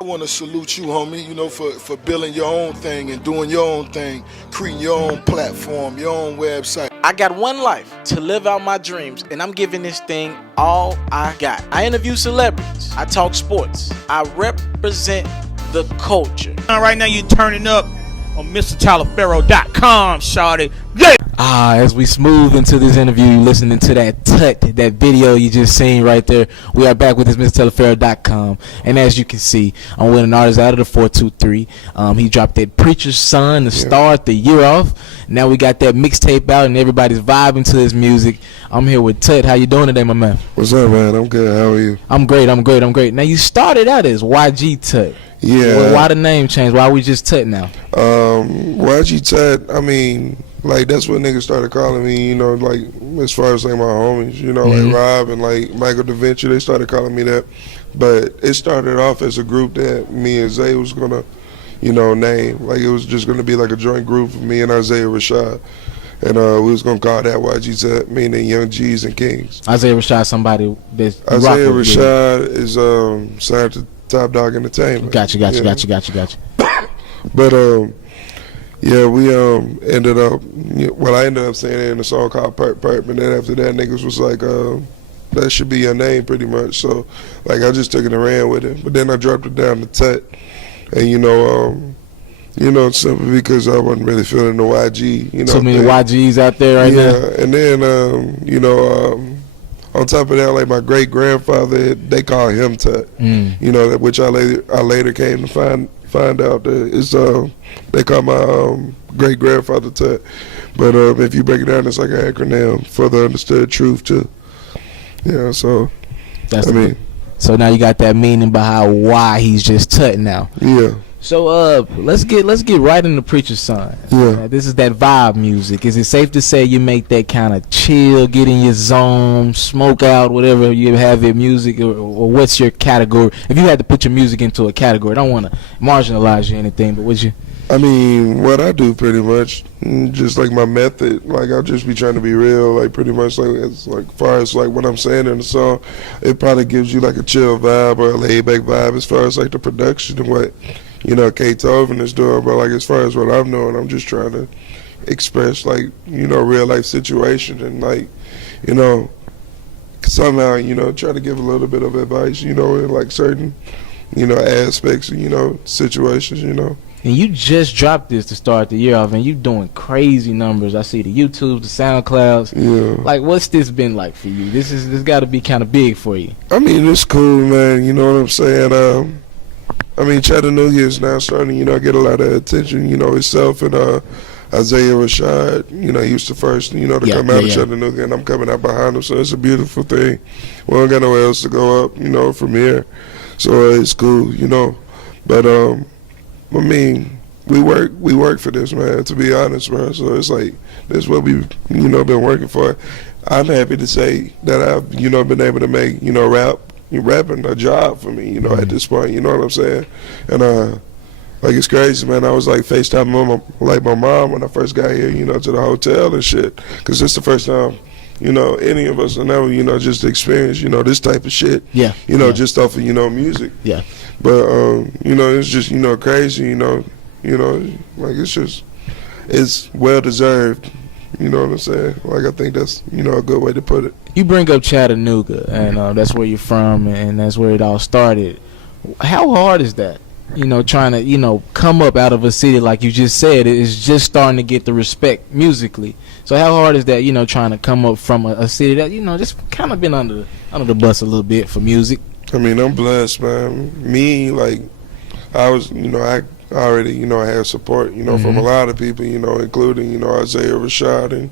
I want to salute you, homie, you know, for building your own thing and doing your own thing, creating your own platform, your own website. I got one life to live out my dreams, and I'm giving this thing all I got. I interview celebrities. I talk sports. I represent the culture. Right now, you're turning up on MrTaliaferro.com, shawty. Yeah! As we smooth into this interview, you listening to that video you just seen right there. We are back with this MrTaliaferro.com, and as you can see, I'm with an artist out of the 423. He dropped that Preacher's Son to start the year off. Now we got that mixtape out, and everybody's vibing to his music. I'm here with Tut. How you doing today, my man? What's up, man? I'm good. How are you? I'm great. Now you started out as YG Tut. Yeah. Well, why the name change? Why we just Tut now? YG Tut, I mean, like, that's what niggas started calling me, you know, like, as far as, like, my homies, you know, like Rob and, like, Michael Da Vinci, they started calling me that. But it started off as a group that me and Zay was going to, you know, name. Like, it was just going to be, like, a joint group for me and Isaiah Rashad. And we was going to call that YG Tut, meaning Young G's and Kings. Isaiah Rashad, somebody that's Isaiah Rashad is signed to Top Dog Entertainment. Gotcha. But, yeah, we ended up, well, I ended up saying it in a song called Perp Perp, and then after that, niggas was like, that should be your name pretty much. So, like, I just took it and ran with it. But then I dropped it down to Tut, and, you know, simply because I wasn't really feeling the YG, you know. So many YGs out there right now. Yeah, and then, you know, on top of that, like, my great-grandfather, they call him Tut, you know, which I later came to find out that it's, they call my great-grandfather Tut. But if you break it down, it's like an acronym for the understood truth, too. Yeah, so, So now you got that meaning behind why he's just Tut now. Yeah. So let's get right into Preacher's Son. Yeah. This is that vibe music. Is it safe to say you make that kind of chill, get in your zone, smoke out, whatever you have in music, or what's your category? If you had to put your music into a category, I don't want to marginalize you or anything, but would you? I mean, what I do pretty much, just like my method, like I'll just be trying to be real, like pretty much like it's like far as like what I'm saying in the song, it probably gives you like a chill vibe or a laid back vibe as far as like the production and what, you know, K Tovin is doing. But like as far as what I'm doing, I'm just trying to express like, you know, real life situations and like, you know, somehow, you know, try to give a little bit of advice, you know, in like certain, you know, aspects, you know, situations, you know. And you just dropped this to start the year off, and you doing crazy numbers. I see the YouTube, the SoundClouds. Yeah. Like, what's this been like for you? This got to be kind of big for you. I mean, it's cool, man. You know what I'm saying? I mean, Chatanooga is now starting, you know, get a lot of attention. You know, itself and Isaiah Rashad. You know, he was the first, you know, to come out of Chatanooga, and I'm coming out behind him. So it's a beautiful thing. We don't got nowhere else to go up, you know, from here. So it's cool, you know. But I mean, we work for this, man, to be honest, bro. So it's like, that's what we've, you know, been working for. I'm happy to say that I've, you know, been able to make, you know, rapping a job for me, you know, at this point, you know what I'm saying? And, like, it's crazy, man. I was, like, FaceTiming my mom when I first got here, you know, to the hotel and shit. Because it's the first time, you know, any of us will never, you know, just experience, you know, this type of shit. Yeah. You know, just off of, you know, music. Yeah. But, you know, it's just, you know, crazy, you know, like it's well-deserved, you know what I'm saying? Like, I think that's, you know, a good way to put it. You bring up Chattanooga, and that's where you're from, and that's where it all started. How hard is that? You know, trying to, you know, come up out of a city, like you just said, it's just starting to get the respect musically. So how hard is that, you know, trying to come up from a city that, you know, just kind of been under the bus a little bit for music? I mean, I'm blessed, man. Me, like, I was, you know, I already, you know, had support, you know, from a lot of people, you know, including, you know, Isaiah Rashad and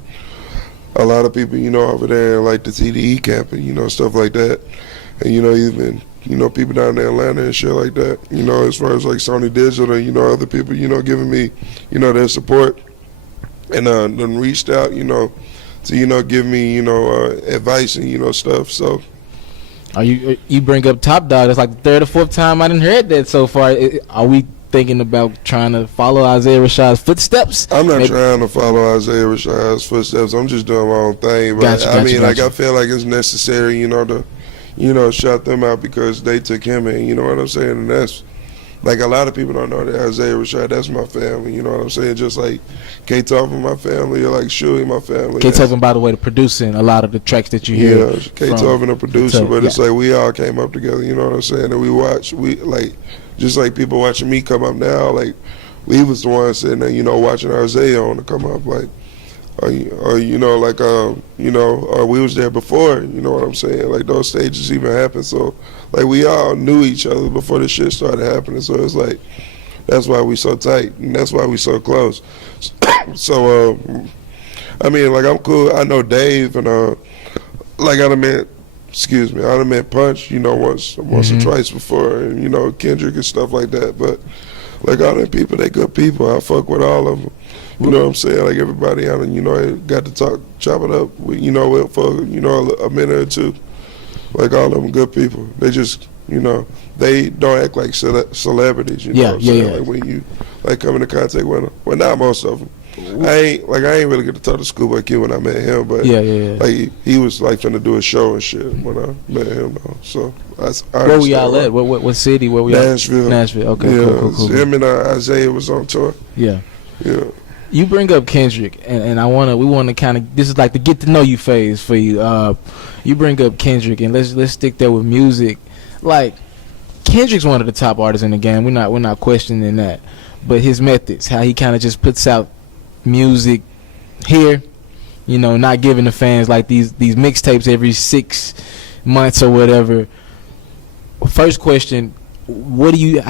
a lot of people, you know, over there, like the TDE camp and, you know, stuff like that. And, you know, even, you know, people down in Atlanta and shit like that, you know, as far as like Sony Digital and, you know, other people, you know, giving me, you know, their support and then reached out, you know, to, you know, give me, you know, advice and, you know, stuff. So, you bring up Top Dog. That's like the third or fourth time I didn't heard that so far. Are we thinking about trying to follow Isaiah Rashad's footsteps? I'm not trying to follow Isaiah Rashad's footsteps. I'm just doing my own thing. But I feel like it's necessary, you know, to, you know, shout them out because they took him in. You know what I'm saying? And that's, like a lot of people don't know that Isaiah Rashad, that's my family. You know what I'm saying? Just like K Tobin, my family, or like Shuey, my family. K Tobin, by the way, the producing a lot of the tracks that you hear. Yeah, K Tobin, a producer, but it's like we all came up together. You know what I'm saying? And we like just like people watching me come up now. Like we was the ones sitting there, you know, watching Isaiah on to come up. Like, or you know, like you know, or we was there before. You know what I'm saying? Like those stages even happened. So like we all knew each other before this shit started happening. So it's like that's why we so tight, and that's why we so close. So I mean, like I'm cool. I know Dave, and like I done met Punch, you know, once or twice before, and you know Kendrick and stuff like that. But like all them people, they good people. I fuck with all of them. You know what I'm saying? Like everybody, I done, you know, got to chop it up with, you know, with for, you know, a minute or two. Like all of them good people. They just, you know, they don't act like celebrities. You know what I'm saying? Like when you like come into contact with them. Well, not most of them. I ain't really get to talk to Schoolboy Q when I met him, but like he was like finna do a show and shit when I met him though. So where we all at? What city? Where we Nashville. At? Nashville. Okay, yeah, cool. Him and Isaiah was on tour. Yeah. Yeah. You bring up Kendrick, and we want to kind of, this is like the get to know you phase for you. You bring up Kendrick, and let's stick there with music. Like Kendrick's one of the top artists in the game. We're not questioning that, but his methods, how he kind of just puts out music here, you know, not giving the fans like these mixtapes every 6 months or whatever. First question. What do you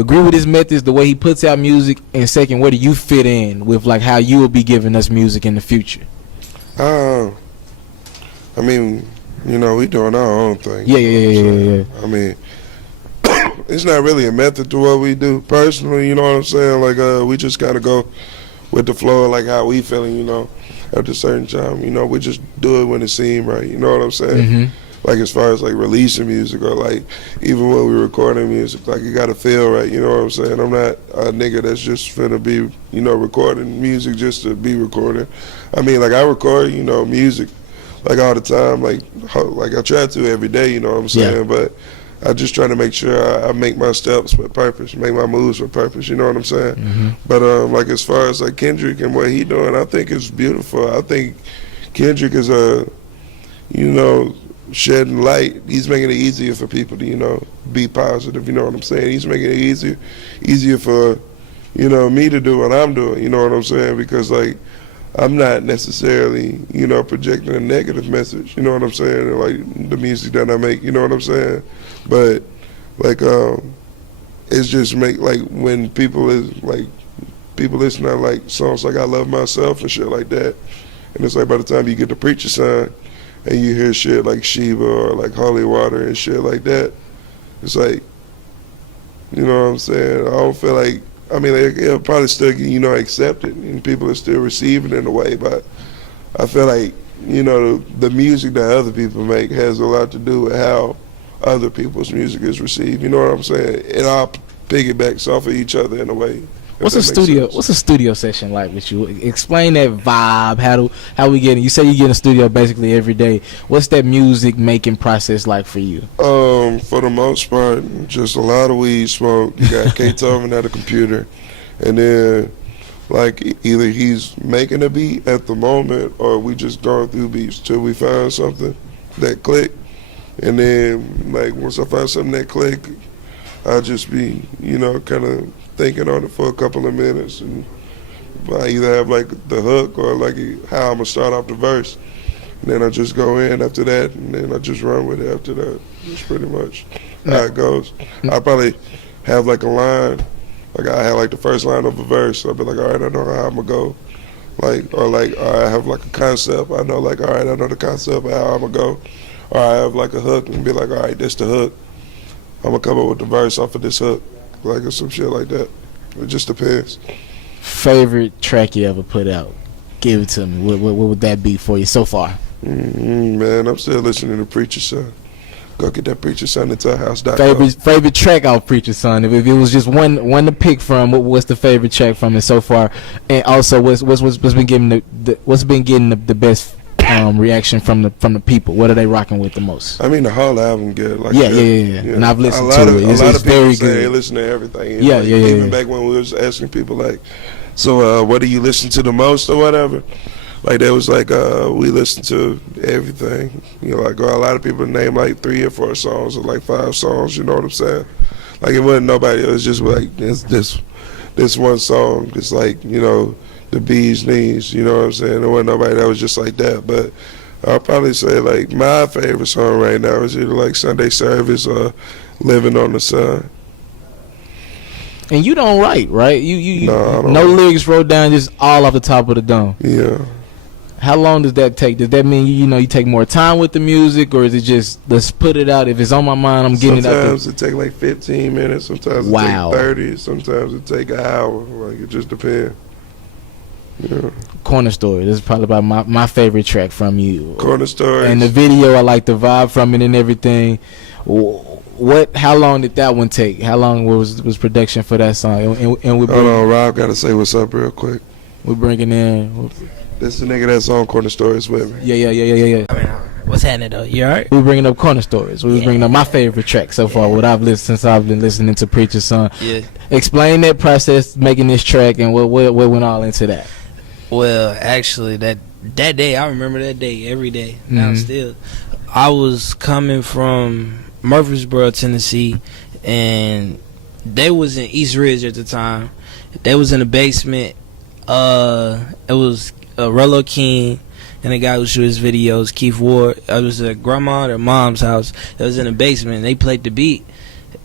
agree with his methods, the way he puts out music, and second, where do you fit in with like how you will be giving us music in the future? I mean, you know, we doing our own thing. Yeah. I mean, it's not really a method to what we do personally. You know what I'm saying? Like, we just kind of go with the flow, like how we feeling. You know, at a certain time, you know, we just do it when it seems right. You know what I'm saying? Like as far as like releasing music or like even when we recording music, like you gotta feel right, you know what I'm saying? I'm not a nigga that's just finna be, you know, recording music just to be recording. I mean, like I record, you know, music like all the time, like I try to every day, you know what I'm saying? But I just try to make sure I make my steps with purpose, make my moves with purpose, you know what I'm saying? But like as far as like Kendrick and what he doing, I think it's beautiful. I think Kendrick is you know, shedding light. He's making it easier for people to, you know, be positive, you know what I'm saying? He's making it easier for, you know, me to do what I'm doing, you know what I'm saying? Because like I'm not necessarily, you know, projecting a negative message, you know what I'm saying? Like the music that I make, you know what I'm saying? But like it's just make like when people listen to like songs like I Love Myself and shit like that, and it's like by the time you get the Preacher Son and you hear shit like Sheba or like Holy Water and shit like that, it's like, you know what I'm saying? I don't feel like, I mean, it'll probably still get, you know, accepted and people are still receiving it in a way, but I feel like, you know, the music that other people make has a lot to do with how other people's music is received. You know what I'm saying? It all piggybacks off of each other in a way. What's a studio session like with you? Explain that vibe. How we get it? You say you get in the studio basically every day. What's that music making process like for you? For the most part, just a lot of weed smoke. You got K Tobin at a computer, and then like either he's making a beat at the moment, or we just going through beats till we find something that click, and then like once I find something that click, I'll just be, you know, kind of thinking on it for a couple of minutes, and I either have like the hook or like how I'm gonna start off the verse, and then I just go in after that, and then I just run with it after that. That's pretty much how it goes. I probably have like a line, like I have like the first line of a verse, I'll be like, all right, I know how I'm gonna go, like, or like, all right, I have like a concept, I know like, all right, I know the concept of how I'm gonna go, or I have like a hook and be like, all right, this the hook, I'm gonna come up with the verse off of this hook. Like or some shit like that. It just depends. Favorite track you ever put out? Give it to me. What would that be for you so far? Man, I'm still listening to Preacher Son. Go get that Preacher Son into a house.com. Favorite track off Preacher Son. If it was just one to pick from, what's the favorite track from it so far? And also, what's been getting the best reaction from the people? What are they rocking with the most? I mean, the whole album good. Like Yeah. And I've listened to it. A lot of people very say they good. listen to everything. Yeah. Even back when we was asking people like, so what do you listen to the most or whatever? Like they was like, we listen to everything. Like a lot of people name like 3 or 4 songs or like 5 songs. You know what I'm saying? Like it wasn't nobody. It was just like this one song. It's like the bee's knees. You know what I'm saying? There wasn't nobody that was just like that. But I'll probably say like my favorite song right now is either like Sunday Service or Living on the Sun. And you don't write, right? You No lyrics wrote down, just all off the top of the dome. Yeah. How long does that take? Does that mean you take more time with the music, or is it just let's put it out? If it's on my mind, I'm getting sometimes it out it take like 15 minutes. Sometimes it take 30. Sometimes it take an hour. Like it just depends. Yeah. Corner Story. This is probably about my favorite track from you. Corner Story. And the video, I like the vibe from it and everything. How long did that one take? How long was production for that song? And hold on, Rob got to say what's up real quick. We're bringing in. This the nigga that's on Corner Stories with me. Yeah. I mean, what's happening though? You alright? We're bringing up Corner Stories. We're bringing up my favorite track so far. What I've listened since I've been listening to Preacher's Son. Yeah. Explain that process, making this track, and what went all into that. Well, actually, that day, I remember that day every day. Now still, I was coming from Murfreesboro, Tennessee, and they was in East Ridge at the time. They was in the basement. It was Rello King and the guy who shot his videos, Keith Ward. It was at grandma or mom's house. It was in the basement. They played the beat.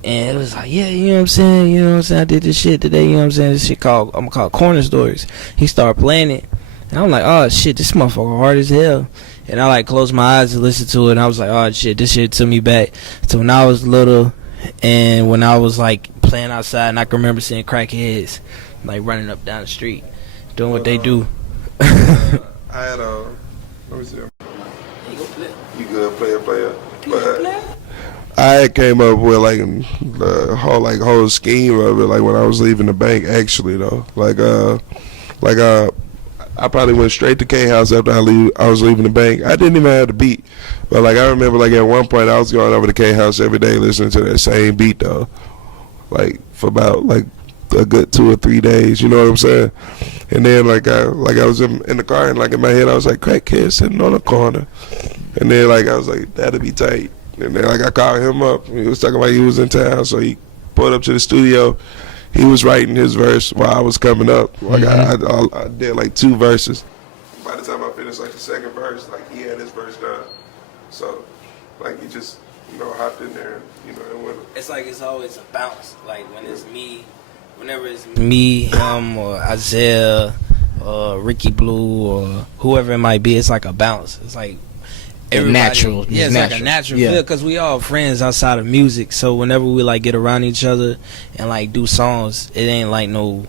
And it was like, yeah, you know what I'm saying? I did this shit today, you know what I'm saying? This shit I'm called Corner Stories. He started playing it. And I'm like, oh shit, this motherfucker hard as hell. And I like closed my eyes and listened to it, and I was like, oh shit, this shit took me back to when I was little and when I was like playing outside, and I can remember seeing crackheads like running up down the street, doing what they do. I had let me see. You good player. But I came up with like the whole scheme of it, like when I was leaving the bank. Actually, though, I probably went straight to K House after I was leaving the bank. I didn't even have the beat, but like I remember, like at one point I was going over to K House every day listening to that same beat though, like for about like a good 2 or 3 days. You know what I'm saying? And then like I was in the car, and like in my head I was like, crack kid sitting on the corner, and then like I was like, that'd be tight. And then like I called him up. He was talking about he was in town, so he pulled up to the studio. He was writing his verse while I was coming up. Like I did like 2 verses. By the time I finished like the second verse, like he had his verse done. So like he just hopped in there, and went. It's like it's always a bounce. Like when it's me, whenever it's me, him, or Isaiah, or Ricky Blue, or whoever it might be, it's like a bounce. It's like natural. Yeah, it's like a natural feel, because we all friends outside of music. So whenever we like get around each other and like do songs, it ain't like no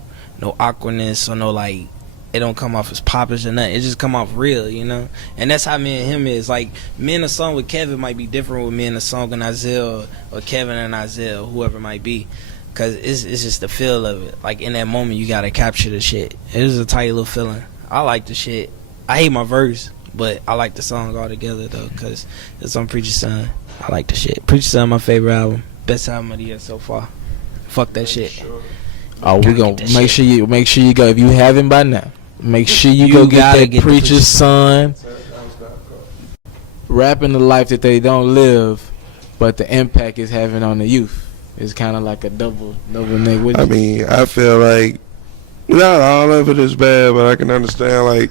awkwardness or no like it don't come off as popish or nothing. It just come off real, And that's how me and him is. Like me in a song with Kevin might be different with me in a song with Isaiah or Kevin and Isaiah, or whoever it might be. Cause it's just the feel of it. Like in that moment, you gotta capture the shit. It was a tight little feeling. I like the shit. I hate my verse, but I like the song altogether though, cause it's on Preacher's Son. I like the shit. Preacher's Son, my favorite album, best album of the year so far. Fuck that shit. Oh, we gonna make sure you go. If you haven't by now, make sure you go get that Preacher's Son. Rapping the life that they don't live, but the impact it's having on the youth. It's kind of like a double nigga. I mean, I feel like not all of it is bad, but I can understand like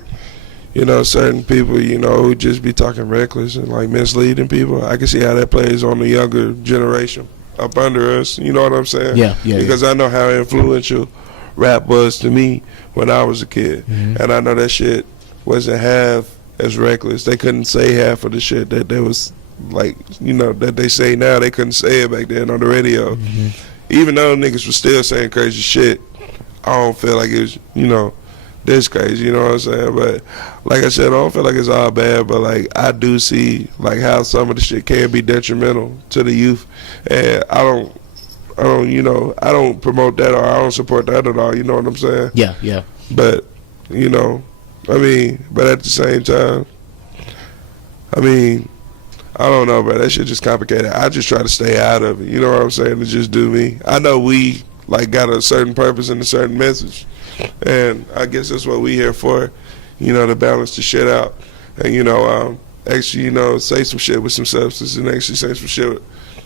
certain people who just be talking reckless and like misleading people. I can see how that plays on the younger generation up under us. You know what I'm saying? Yeah. Because I know how influential rap was to me when I was a kid, and I know that shit wasn't half as reckless. They couldn't say half of the shit that they was. Like, that they say now, they couldn't say it back then on the radio. Even though niggas was still saying crazy shit, I don't feel like it was, this crazy, you know what I'm saying? But like I said, I don't feel like it's all bad, but like I do see like how some of the shit can be detrimental to the youth, and I don't promote that, or I don't support that at all, you know what I'm saying? Yeah. But, but at the same time, I mean, I don't know, bro. That shit just complicated. I just try to stay out of it. You know what I'm saying? To just do me. I know we like got a certain purpose and a certain message, and I guess that's what we here for. You know, to balance the shit out, and actually, say some shit with some substance, and actually say some shit,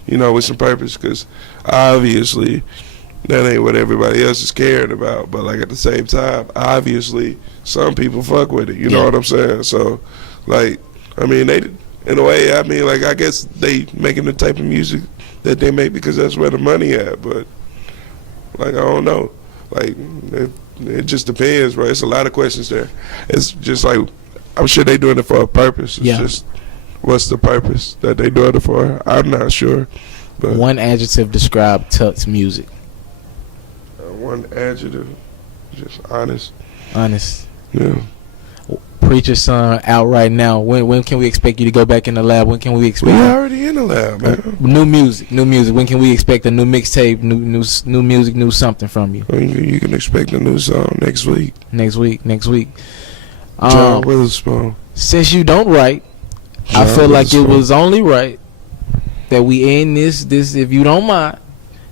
with some purpose. Because obviously, that ain't what everybody else is caring about. But like at the same time, obviously, some people fuck with it. You know what I'm saying? So, like, I mean, they. In a way, I mean, like, I guess they making the type of music that they make because that's where the money at. But, like, I don't know. Like, it just depends, bro. It's a lot of questions there. It's just like, I'm sure they doing it for a purpose. It's just, what's the purpose that they doing it for? I'm not sure. But one adjective describe Tuck's music. One adjective, just honest. Honest. Yeah. Preacher's Son out right now. When can we expect you to go back in the lab? When can we expect? We already in the lab, man. New music. When can we expect a new mixtape, new music, new something from you? You can expect a new song next week. Next week. John Witherspoon. Since you don't write, I feel like it was only right that we end this if you don't mind.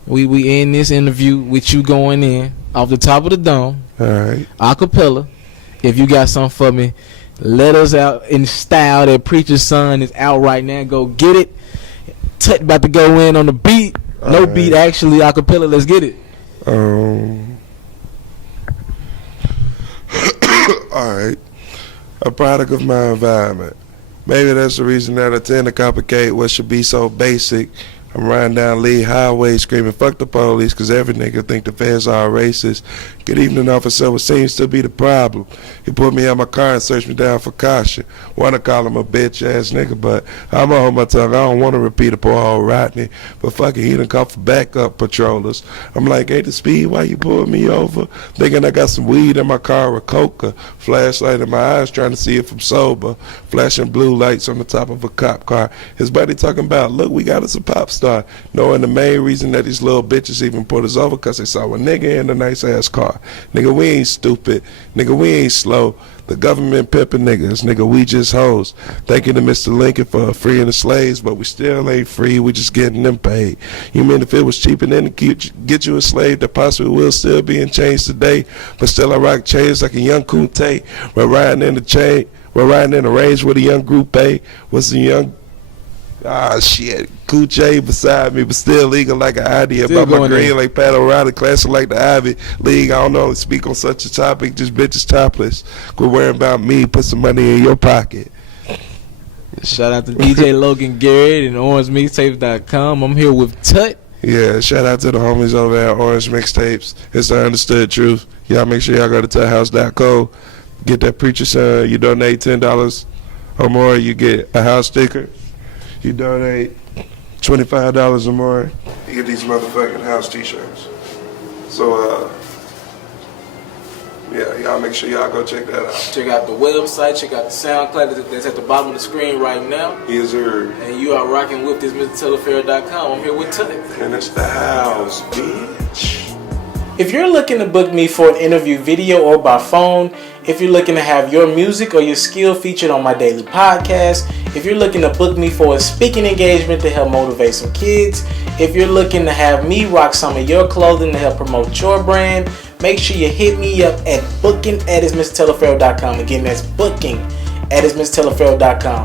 We end this interview with you going in off the top of the dome. All right. Acapella. If you got something for me, let us out in style. That Preacher's Son is out right now. Go get it. Tut about to go in on the beat. No beat, actually. Acapella. Let's get it. All right. A product of my environment. Maybe that's the reason that I tend to complicate what should be so basic. I'm riding down Lee Highway screaming, fuck the police, because every nigga think the feds are racist. Good evening, officer. What seems to be the problem? He put me out my car and searched me down for caution. Want to call him a bitch-ass nigga, but I'm going to hold my tongue. I don't want to repeat a poor old Rodney. But fuck it, he done called for backup patrollers. I'm like, hey, the speed, why you pulling me over? Thinking I got some weed in my car or coca. Flashlight in my eyes trying to see if I'm sober. Flashing blue lights on the top of a cop car. His buddy talking about, look, we got us a pop star. Knowing the main reason that these little bitches even put us over because they saw a nigga in a nice ass car. Nigga, we ain't stupid. Nigga, we ain't slow. The government pimping niggas. Nigga, we just hoes. Thank you to Mr. Lincoln for freeing the slaves, but we still ain't free. We just getting them paid. You mean if it was cheaper than to get you a slave that possibly will still be in chains today, but still I rock chains like a young Kunte. We're riding in the range with a young group A. What's a young shit, Coochie beside me, but still legal like an idea. About my green like Pat O'Reilly, classic like the Ivy League. I don't know, speak on such a topic, just bitches topless. Quit worrying about me, put some money in your pocket. Shout out to DJ Logan Garrett and OrangeMixtapes.com. I'm here with Tut. Yeah, shout out to the homies over at Orange Mixtapes. It's the understood truth. Y'all make sure y'all go to tuthouse.co. Get that Preacher Son. You donate $10 or more, you get a house sticker. You donate $25 or more, you get these motherfucking house t-shirts. So, yeah, y'all make sure y'all go check that out. Check out the website, check out the SoundCloud that's at the bottom of the screen right now. Yes, sir. And you are rocking with this MrTaliaferro.com. I'm here with Tut. And it's the house, bitch. If you're looking to book me for an interview video or by phone, if you're looking to have your music or your skill featured on my daily podcast, if you're looking to book me for a speaking engagement to help motivate some kids, if you're looking to have me rock some of your clothing to help promote your brand, make sure you hit me up at booking@MrTaliaferro.com. Again, that's booking@MrTaliaferro.com.